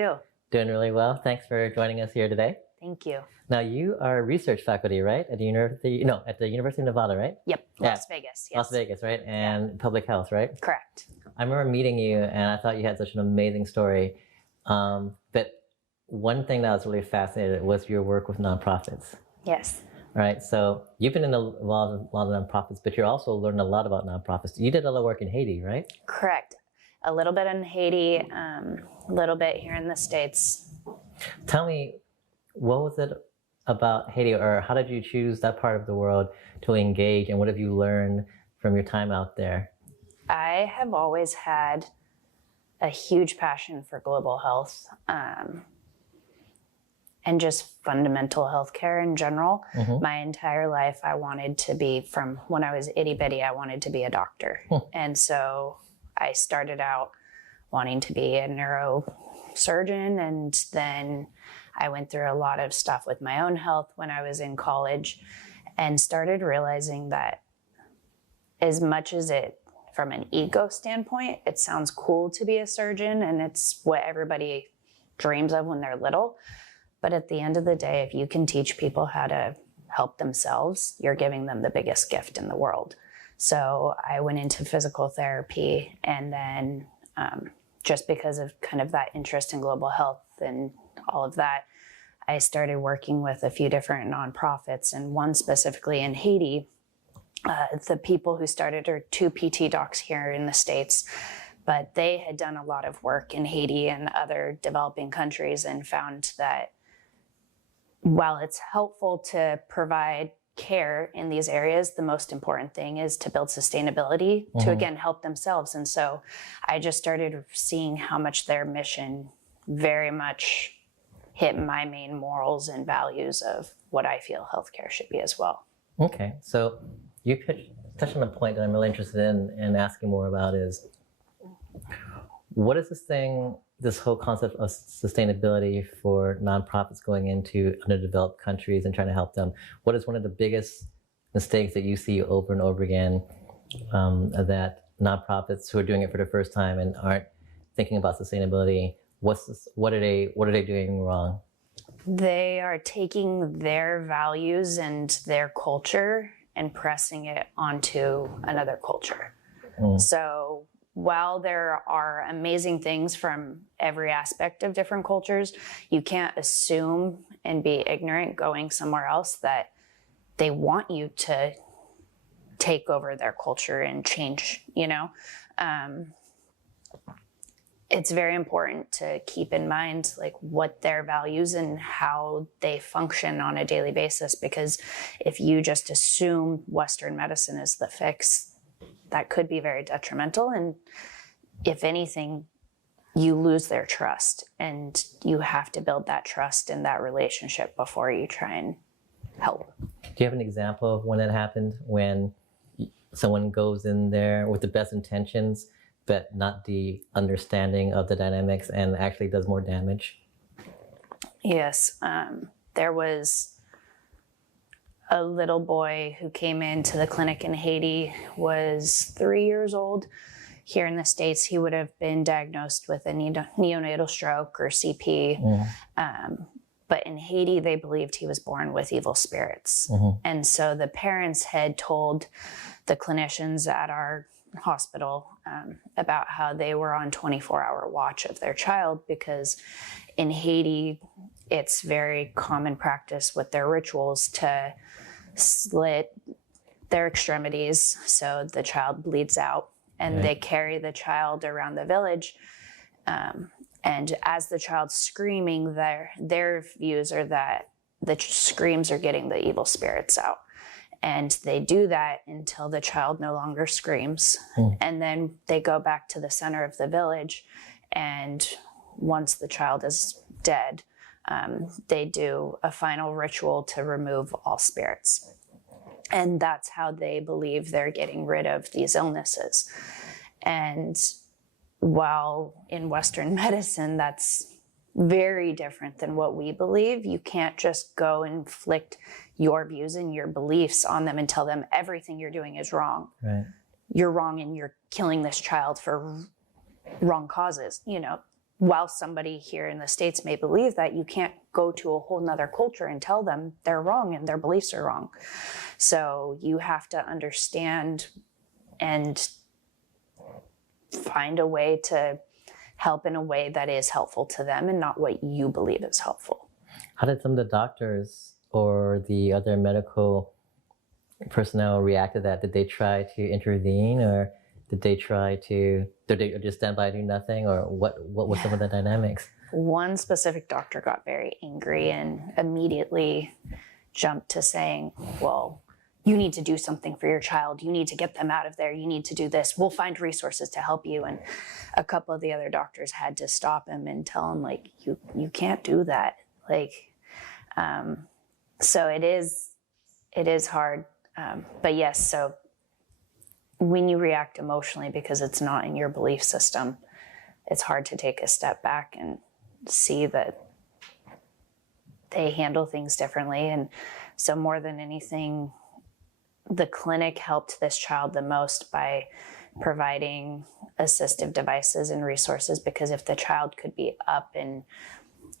you? Doing really well. Thanks for joining us here today. Thank you. Now, you are research faculty, right? At the University of Nevada, right? Yep, Las Vegas. Yes. Las Vegas, right? And public health, right? Correct. I remember meeting you, and I thought you had such an amazing story. But one thing that I was really fascinated was your work with nonprofits. Yes. Right. So you've been involved in a lot of nonprofits, but you're also learning a lot about nonprofits. You did a lot of work in Haiti, right? Correct. A little bit in Haiti, a little bit here in the States. Tell me, what was it about Haiti, or how did you choose that part of the world to engage, and what have you learned from your time out there? I have always had a huge passion for global health and just fundamental healthcare in general. Mm-hmm. My entire life, I wanted to be, from when I was itty bitty, I wanted to be a doctor. And so I started out wanting to be a neurosurgeon, and then I went through a lot of stuff with my own health when I was in college and started realizing that as much as it, from an ego standpoint, it sounds cool to be a surgeon and it's what everybody dreams of when they're little. But at the end of the day, if you can teach people how to help themselves, you're giving them the biggest gift in the world. So I went into physical therapy, and then just because of kind of that interest in global health and all of that, I started working with a few different nonprofits, and one specifically in Haiti. The people who started are two PT docs here in the States, but they had done a lot of work in Haiti and other developing countries and found that while it's helpful to provide care in these areas, the most important thing is to build sustainability to, again, help themselves. And so I just started seeing how much their mission very much hit my main morals and values of what I feel healthcare should be as well. Okay, so you could touch on a point that I'm really interested in asking more about is, what is this whole concept of sustainability for nonprofits going into underdeveloped countries and trying to help them? What is one of the biggest mistakes that you see over and over again that nonprofits who are doing it for the first time and aren't thinking about sustainability, what are they doing wrong? They are taking their values and their culture and pressing it onto another culture. So while there are amazing things from every aspect of different cultures, you can't assume and be ignorant going somewhere else that they want you to take over their culture and change, you know? It's very important to keep in mind like what their values and how they function on a daily basis, because if you just assume Western medicine is the fix, that could be very detrimental. And if anything, you lose their trust, and you have to build that trust and that relationship before you try and help. Do you have an example of when that happened, when someone goes in there with the best intentions but not the understanding of the dynamics and actually does more damage? Yes, there was a little boy who came into the clinic in Haiti, was 3 years old. Here in the States, he would have been diagnosed with a neonatal stroke or CP. But in Haiti, they believed he was born with evil spirits. And so the parents had told the clinicians at our hospital about how they were on 24-hour watch of their child, because in Haiti, it's very common practice with their rituals to slit their extremities so the child bleeds out, and they carry the child around the village. And as the child's screaming, their views are that the screams are getting the evil spirits out. And they do that until the child no longer screams. And then they go back to the center of the village. And once the child is dead, they do a final ritual to remove all spirits. And that's how they believe they're getting rid of these illnesses. And while in Western medicine, that's very different than what we believe. You can't just go and inflict your views and your beliefs on them and tell them everything you're doing is wrong. You're wrong and you're killing this child for wrong causes. You know, while somebody here in the States may believe that, you can't go to a whole nother culture and tell them they're wrong and their beliefs are wrong. So you have to understand and find a way to help in a way that is helpful to them and not what you believe is helpful. How did some of the doctors or the other medical personnel react to that? Did they try to intervene, or did they just stand by and do nothing, or what was some of the dynamics? One specific doctor got very angry and immediately jumped to saying, well, you need to do something for your child. You need to get them out of there. You need to do this. We'll find resources to help you. And a couple of the other doctors had to stop him and tell him, like, you can't do that. Like, so it is hard. But yes, so when you react emotionally because it's not in your belief system, it's hard to take a step back and see that they handle things differently. And so more than anything, the clinic helped this child the most by providing assistive devices and resources, because if the child could be up and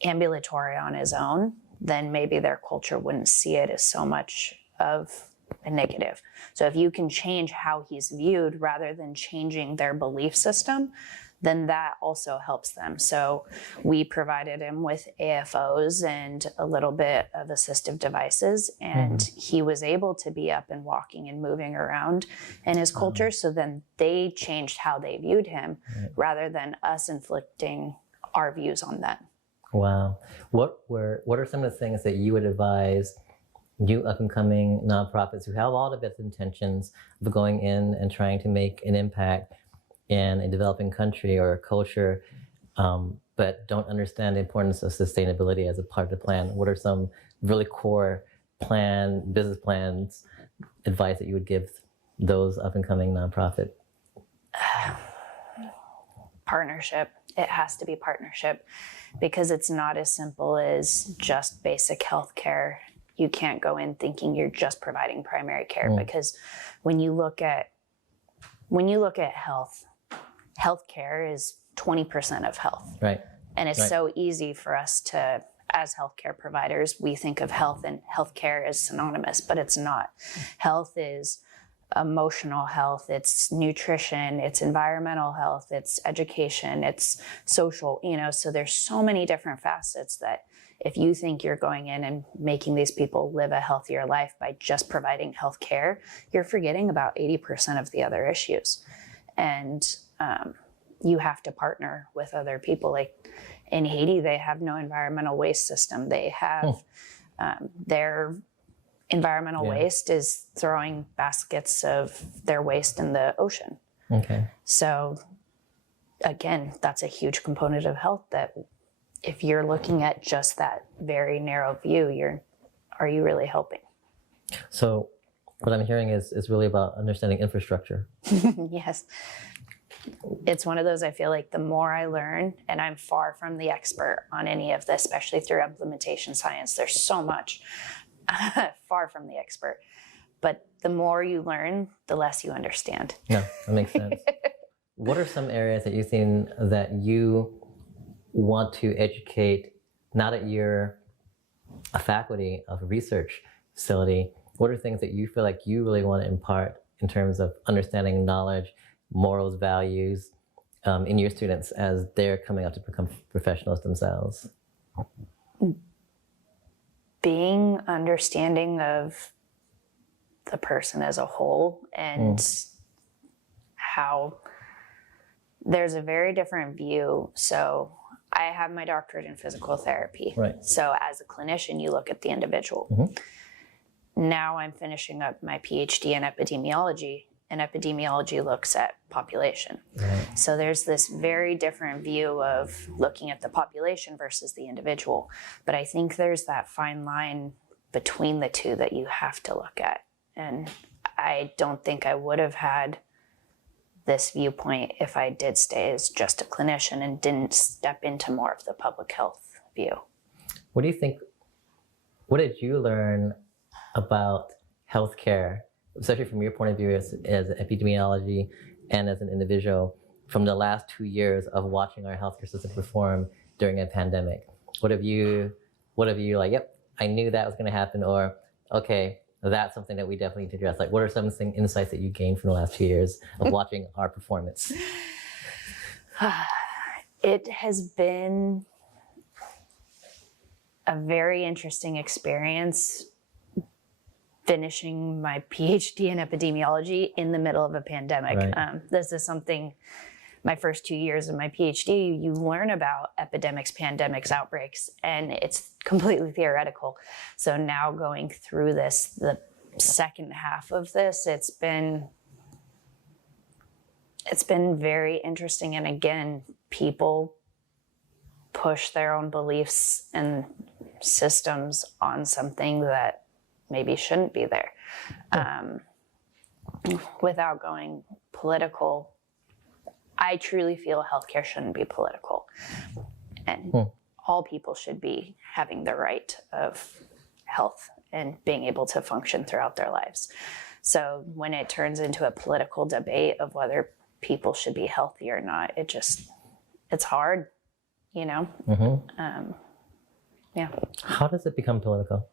ambulatory on his own, then maybe their culture wouldn't see it as so much of a negative. So if you can change how he's viewed rather than changing their belief system, then that also helps them. So we provided him with AFOs and a little bit of assistive devices, and he was able to be up and walking and moving around in his culture. So then they changed how they viewed him rather than us inflicting our views on them. Wow. What are some of the things that you would advise new up-and-coming nonprofits who have all the best intentions of going in and trying to make an impact in a developing country or a culture, but don't understand the importance of sustainability as a part of the plan? What are some really core business plans, advice that you would give those up-and-coming nonprofit? Partnership. It has to be partnership, because it's not as simple as just basic health care. You can't go in thinking you're just providing primary care, because when you look at health, healthcare is 20% of health. Right. And it's so easy for us to, as healthcare providers, we think of health and healthcare as synonymous, but it's not. Health is emotional health, it's nutrition, it's environmental health, it's education, it's social, so there's so many different facets that if you think you're going in and making these people live a healthier life by just providing health care, you're forgetting about 80% of the other issues. And you have to partner with other people. Like in Haiti, they have no environmental waste system. They have their environmental waste is throwing baskets of their waste in the ocean. Okay. So again, that's a huge component of health that if you're looking at just that very narrow view, are you really helping? So what I'm hearing is really about understanding infrastructure. Yes. It's one of those, I feel like the more I learn, and I'm far from the expert on any of this, especially through implementation science, there's so much, far from the expert. But the more you learn, the less you understand. No, that makes sense. What are some areas that you think that you want to educate, now that you're a faculty of a research facility, what are things that you feel like you really want to impart in terms of understanding knowledge, morals, values in your students as they're coming up to become professionals themselves? Being understanding of the person as a whole, and how there's a very different view. So I have my doctorate in physical therapy. Right. So as a clinician, you look at the individual. Now I'm finishing up my PhD in epidemiology, and epidemiology looks at population. Right. So there's this very different view of looking at the population versus the individual. But I think there's that fine line between the two that you have to look at. And I don't think I would have had this viewpoint if I did stay as just a clinician and didn't step into more of the public health view. What do you think, what did you learn about healthcare, especially from your point of view as epidemiology and as an individual, from the last 2 years of watching our healthcare system perform during a pandemic? What have you like, yep, I knew that was going to happen, or okay, that's something that we definitely need to address? Like, what are some insights that you gained from the last 2 years of watching our performance? It has been a very interesting experience finishing my PhD in epidemiology in the middle of a pandemic. Right. This is something, my first 2 years of my PhD, you learn about epidemics, pandemics, outbreaks, and it's completely theoretical. So now going through this, the second half of this, it's been very interesting. And again, people push their own beliefs and systems on something that maybe shouldn't be there. Without going political, I truly feel healthcare shouldn't be political. And all people should be having the right of health and being able to function throughout their lives. So when it turns into a political debate of whether people should be healthy or not, it's hard, you know? Yeah. How does it become political?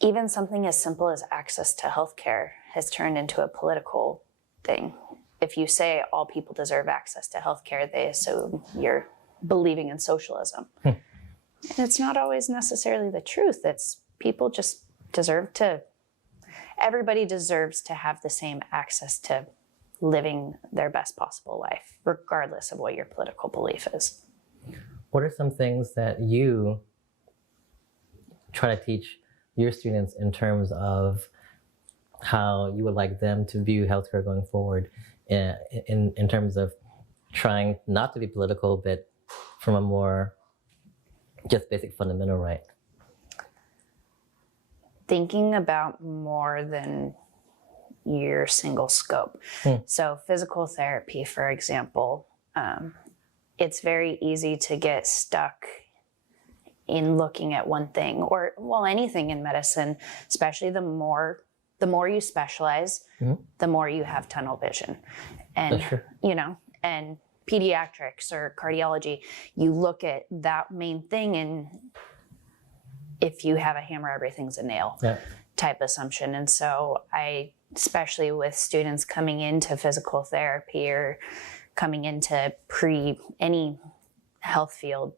Even something as simple as access to healthcare has turned into a political thing. If you say all people deserve access to healthcare, they assume you're believing in socialism. And it's not always necessarily the truth. It's people just everybody deserves to have the same access to living their best possible life, regardless of what your political belief is. What are some things that you try to teach your students in terms of how you would like them to view healthcare going forward, in terms of trying not to be political, but from a more just basic fundamental right? Thinking about more than your single scope. So physical therapy, for example, it's very easy to get stuck in looking at one thing, or anything in medicine, especially the more you specialize, the more you have tunnel vision. And and pediatrics or cardiology, you look at that main thing, and if you have a hammer, everything's a nail type assumption. And so I, especially with students coming into physical therapy or coming into any health field,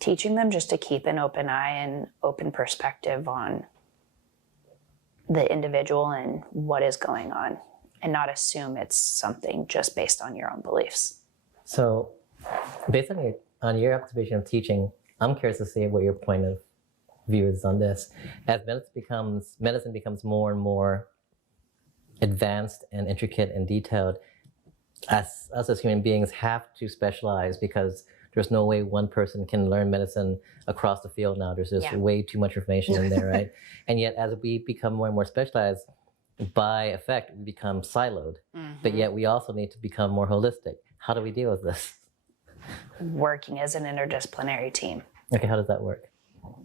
teaching them just to keep an open eye and open perspective on the individual and what is going on, and not assume it's something just based on your own beliefs. So based on your observation of teaching, I'm curious to see what your point of view is on this. As medicine becomes more and more advanced and intricate and detailed, us as human beings have to specialize, because there's no way one person can learn medicine across the field now. There's just way too much information in there, right? And yet, as we become more and more specialized, by effect, we become siloed. But yet, we also need to become more holistic. How do we deal with this? Working as an interdisciplinary team. Okay, how does that work?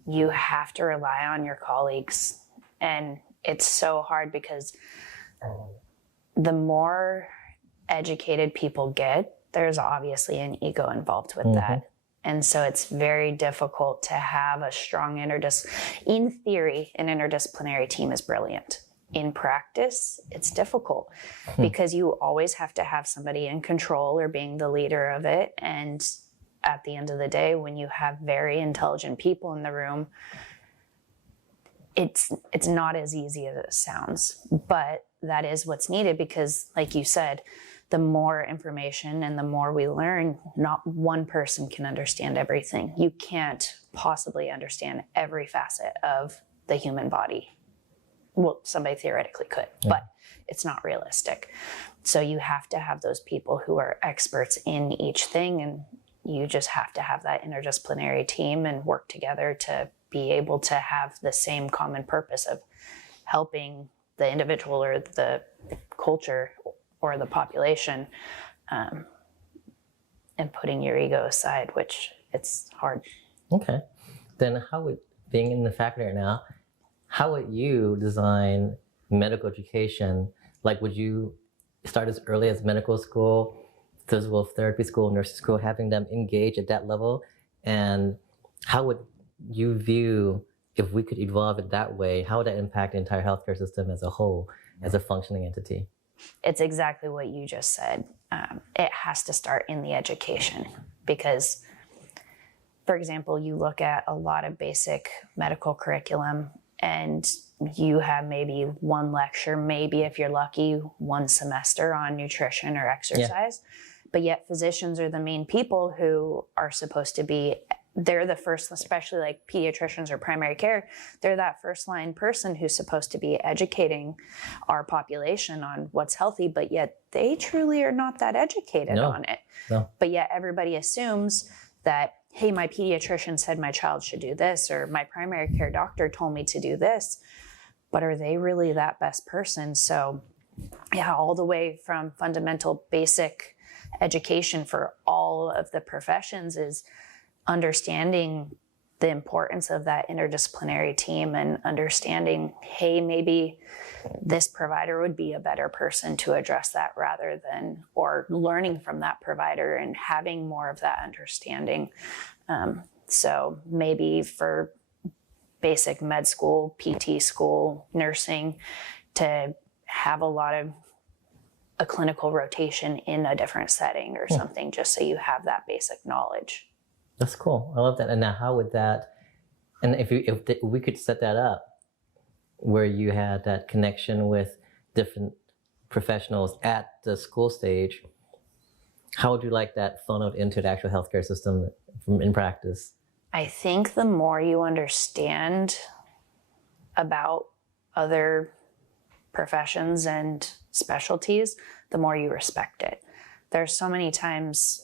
You have to rely on your colleagues. And it's so hard because the more educated people get, there's obviously an ego involved with that. And so it's very difficult to have a strong in theory, an interdisciplinary team is brilliant. In practice, it's difficult because you always have to have somebody in control or being the leader of it. And at the end of the day, when you have very intelligent people in the room, it's not as easy as it sounds, but that is what's needed, because like you said, the more information and the more we learn, not one person can understand everything. You can't possibly understand every facet of the human body. Well, somebody theoretically could, but it's not realistic. So you have to have those people who are experts in each thing, and you just have to have that interdisciplinary team and work together to be able to have the same common purpose of helping the individual or the culture or the population, and putting your ego aside, which it's hard. Okay. Then being in the faculty right now, how would you design medical education? Like, would you start as early as medical school, physical therapy school, nursing school, having them engage at that level? And how would you view, if we could evolve it that way, how would that impact the entire healthcare system as a whole, as a functioning entity? It's exactly what you just said. It has to start in the education because, for example, you look at a lot of basic medical curriculum and you have maybe one lecture, maybe if you're lucky, one semester on nutrition or exercise. But yet physicians are the main people who are supposed to be, they're the first, especially like pediatricians or primary care, they're that first line person who's supposed to be educating our population on what's healthy, but yet they truly are not that educated on it. No. But yet everybody assumes that, hey, my pediatrician said my child should do this, or my primary care doctor told me to do this, but are they really that best person? So yeah, all the way from fundamental basic education for all of the professions is understanding the importance of that interdisciplinary team and understanding, hey, maybe this provider would be a better person to address that rather than, or learning from that provider and having more of that understanding. So maybe for basic med school, PT school, nursing, to have a lot of a clinical rotation in a different setting or something, just so you have that basic knowledge. That's cool. I love that. And now how would that, and if we could set that up where you had that connection with different professionals at the school stage, how would you like that funneled into the actual healthcare system in practice? I think the more you understand about other professions and specialties, the more you respect it. There's so many times,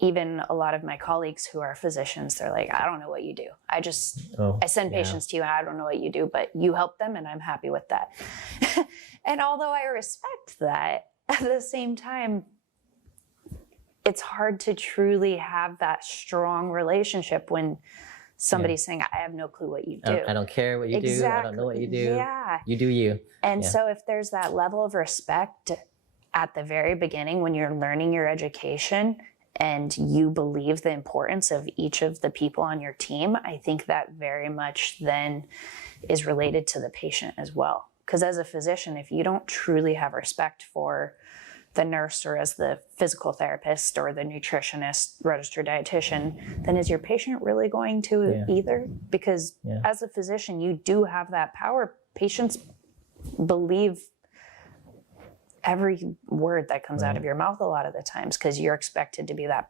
even a lot of my colleagues who are physicians, they're like, I don't know what you do. I send patients to you and I don't know what you do, but you help them and I'm happy with that. And although I respect that, at the same time, it's hard to truly have that strong relationship when somebody's saying, I have no clue what you do. I don't care what you do. I don't know what you do. Yeah. You do you. And so if there's that level of respect at the very beginning when you're learning your education and you believe the importance of each of the people on your team, I think that very much then is related to the patient as well. Because as a physician, if you don't truly have respect for the nurse or as the physical therapist or the nutritionist, registered dietitian, then is your patient really going to either? Because as a physician, you do have that power. Patients believe every word that comes out of your mouth a lot of the times because you're expected to be that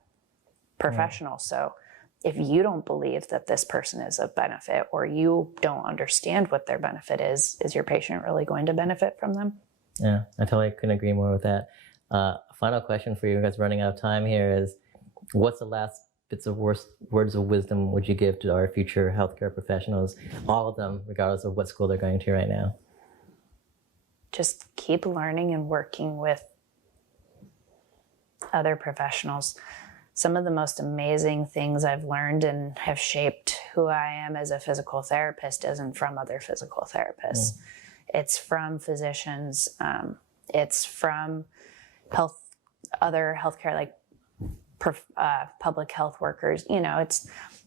professional. So if you don't believe that this person is a benefit or you don't understand what their benefit is your patient really going to benefit from them? Yeah, I totally couldn't agree more with that. Final question for you guys, running out of time here, is what's the last bits of words of wisdom would you give to our future healthcare professionals, all of them, regardless of what school they're going to right now? Just keep learning and working with other professionals. Some of the most amazing things I've learned and have shaped who I am as a physical therapist isn't from other physical therapists. It's from physicians. It's from other healthcare, like public health workers.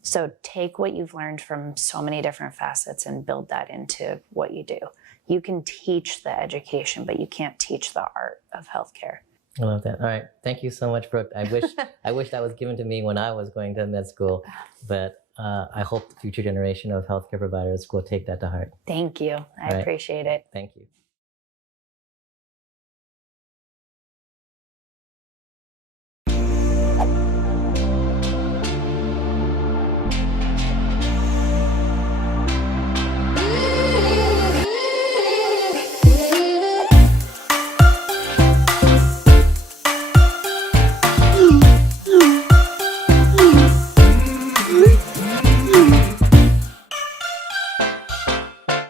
So take what you've learned from so many different facets and build that into what you do. You can teach the education, but you can't teach the art of healthcare. I love that. All right. Thank you so much, Brooke. I wish that was given to me when I was going to med school, but I hope the future generation of healthcare providers will take that to heart. Thank you. I appreciate it. Thank you.